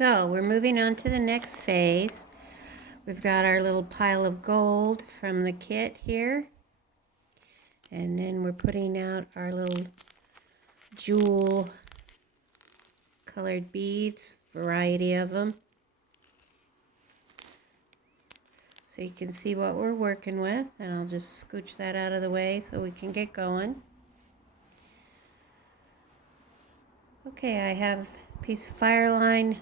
So we're moving on to the next phase. We've got our little pile of gold from the kit here. And then we're putting out our little jewel colored beads, variety of them. So you can see what we're working with, and I'll just scooch that out of the way so we can get going. Okay, I have a piece of fire line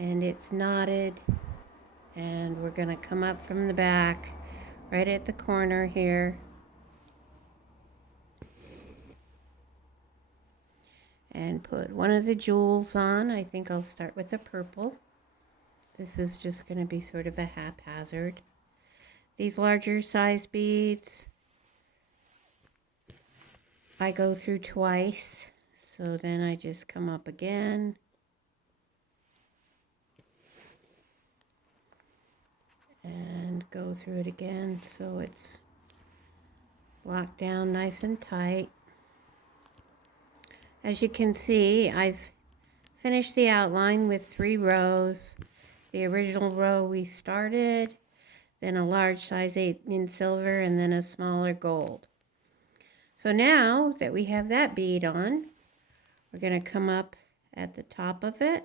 and it's knotted, and we're going to come up from the back right at the corner here and put one of the jewels on. I think I'll start with the purple. This is just going to be sort of a haphazard. These larger size beads I go through twice, so then I just come up again and go through it again so it's locked down nice and tight. As you can see, I've finished the outline with 3 rows. The original row we started, then a large size 8 in silver, and then a smaller gold. So now that we have that bead on, we're going to come up at the top of it.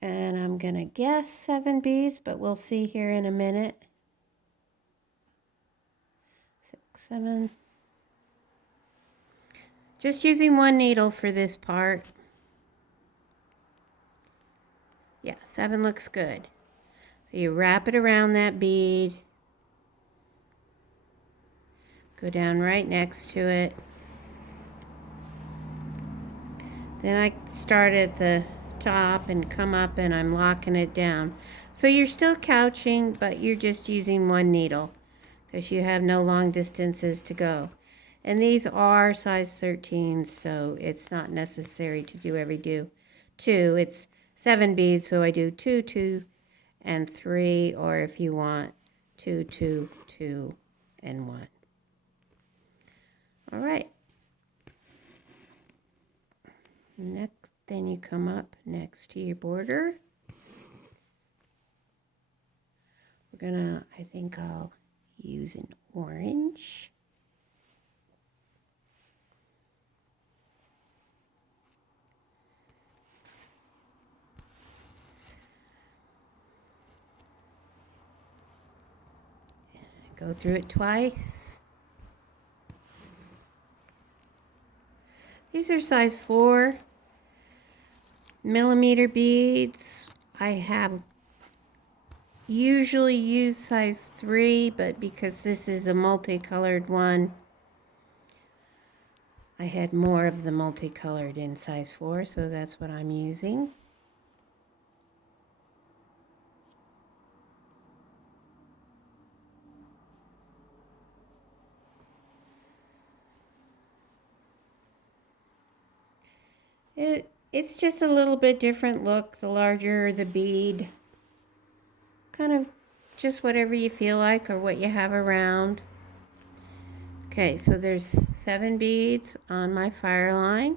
And I'm going to guess 7 beads, but we'll see here in a minute. 6, 7. Just using one needle for this part. Yeah, 7 looks good. So you wrap it around that bead. Go down right next to it. Then I start at the top and come up, and I'm locking it down. So you're still couching, but you're just using one needle because you have no long distances to go. And these are size 13, so it's not necessary to do every 2. It's 7 beads, so I do 2, 2, and 3, or if you want 2, 2, 2, and 1. All right. Next, then you come up next to your border. We're gonna, I think I'll use an orange. Go through it twice. These are size 4 millimeter beads. I have usually used size 3, but because this is a multicolored one, I had more of the multicolored in size 4, so that's what I'm using. It's just a little bit different look, the larger the bead. Kind of just whatever you feel like or what you have around. Okay, so there's 7 beads on my fire line.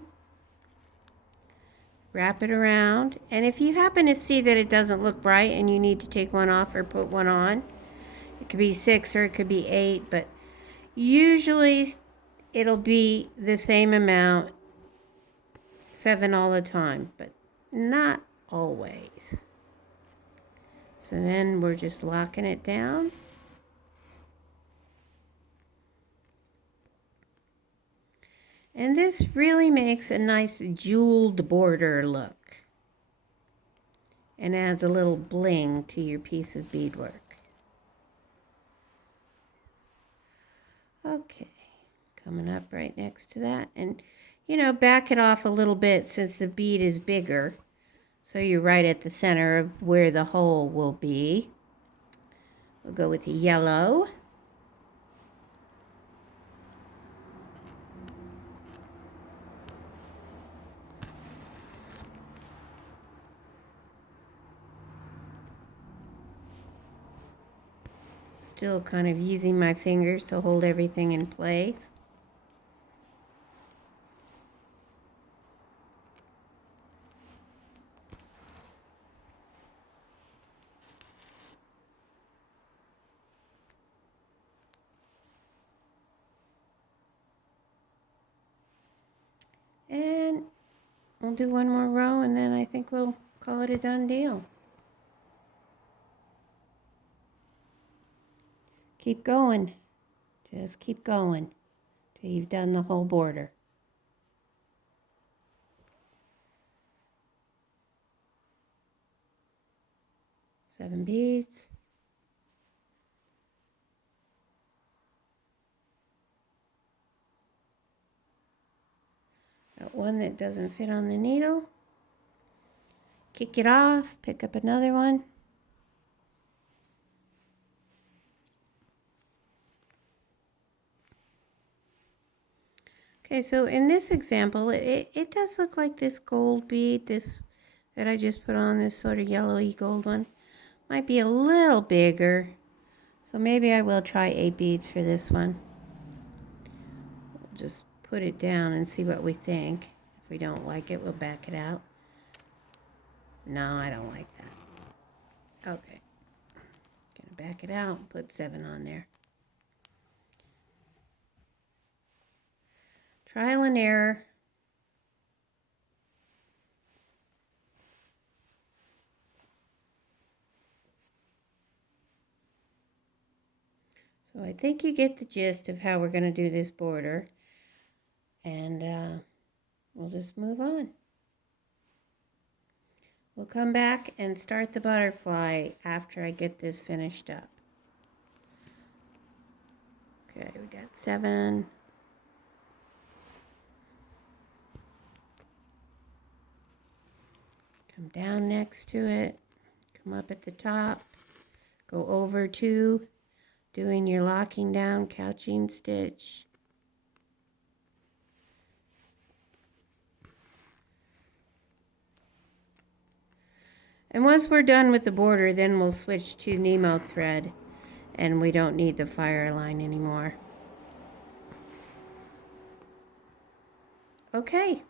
Wrap it around, and if you happen to see that it doesn't look bright and you need to take one off or put one on, it could be 6 or it could be 8, but usually it'll be the same amount, 7 all the time, but not always. So then we're just locking it down. And this really makes a nice jeweled border look and adds a little bling to your piece of beadwork. Okay, coming up right next to that, and you know, back it off a little bit since the bead is bigger, so you're right at the center of where the hole will be. We'll go with the yellow. Still kind of using my fingers to hold everything in place. And we'll do one more row and then I think we'll call it a done deal. Keep going. Just keep going till you've done the whole border. Seven beads. Got one that doesn't fit on the needle. Kick it off, pick up another one. Okay, so in this example, it does look like this gold bead, this that I just put on, this sort of yellowy gold one, might be a little bigger. So maybe I will try 8 beads for this one. We'll just put it down and see what we think. If we don't like it, we'll back it out. No, I don't like that. Okay. Gonna back it out and put 7 on there. Trial and error. So I think you get the gist of how we're going to do this border. And we'll just move on. We'll come back and start the butterfly after I get this finished up. Okay, we got 7. Come down next to it. Come up at the top. Go over 2, doing your locking down couching stitch. And once we're done with the border, then we'll switch to Nemo thread, and we don't need the fire line anymore. Okay.